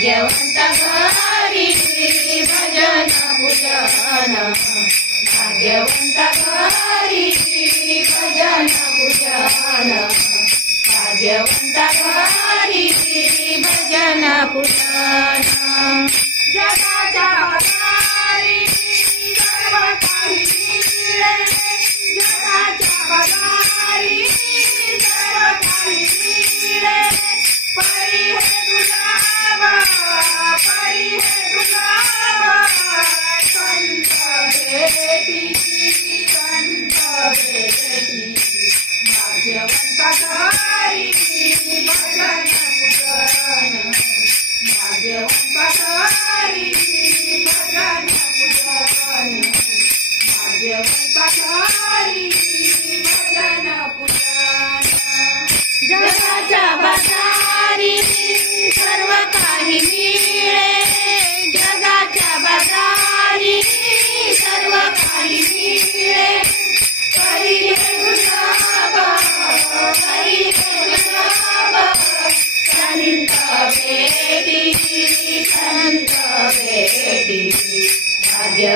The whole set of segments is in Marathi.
भाग्यवंत भारी भजन भूषण। भाग्यवंत भारी भजन भूषण। भाग्यवंत भारी भजन भूषण। जगाच्या Eu vou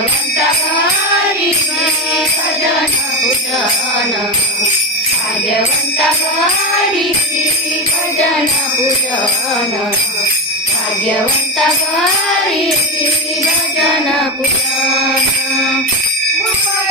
भाग्यवंतारी सजन पूजन भाग्यवंतारी भजन पूजन भाग्यवंतारी भजन पूजन पूजाई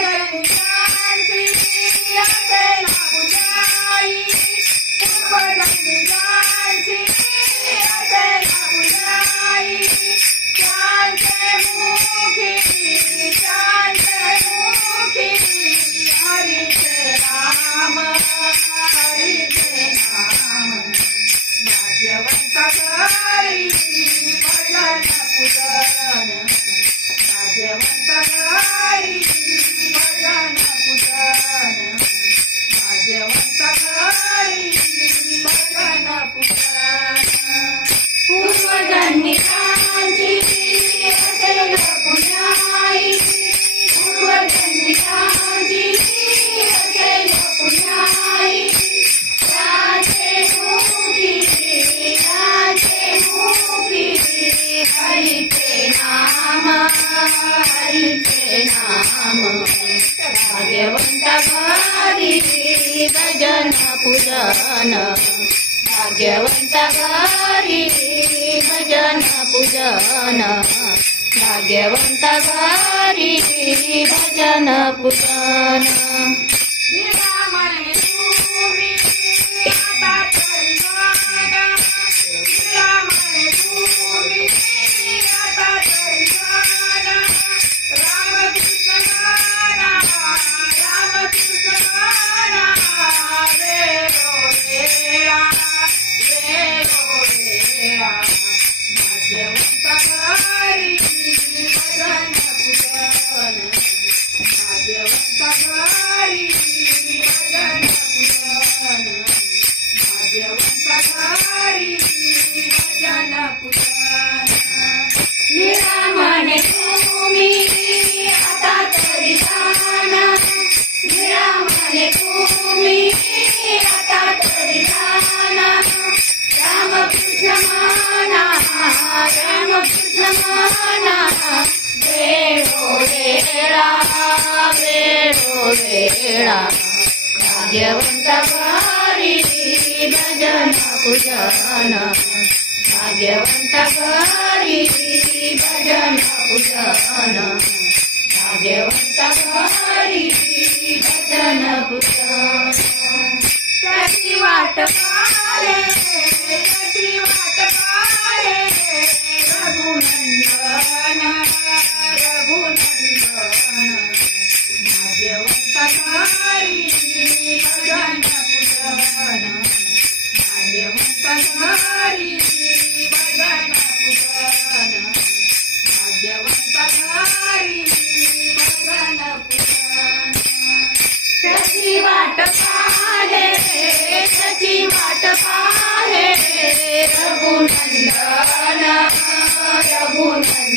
Thank you. हरिचे नाम हरिचे नाम। भाग्यवंत भारी भजन पूजन भाग्यवंत भारी भजन पूजन भाग्यवंत भारी भजन पूजन। वेळा भाग्यवंता भारी भजन पूजन भाग्यवंता भारी भजन पूजन भाग्यवंता भारी त्याची वाट पाहे. रघुनंदन रघुनंदन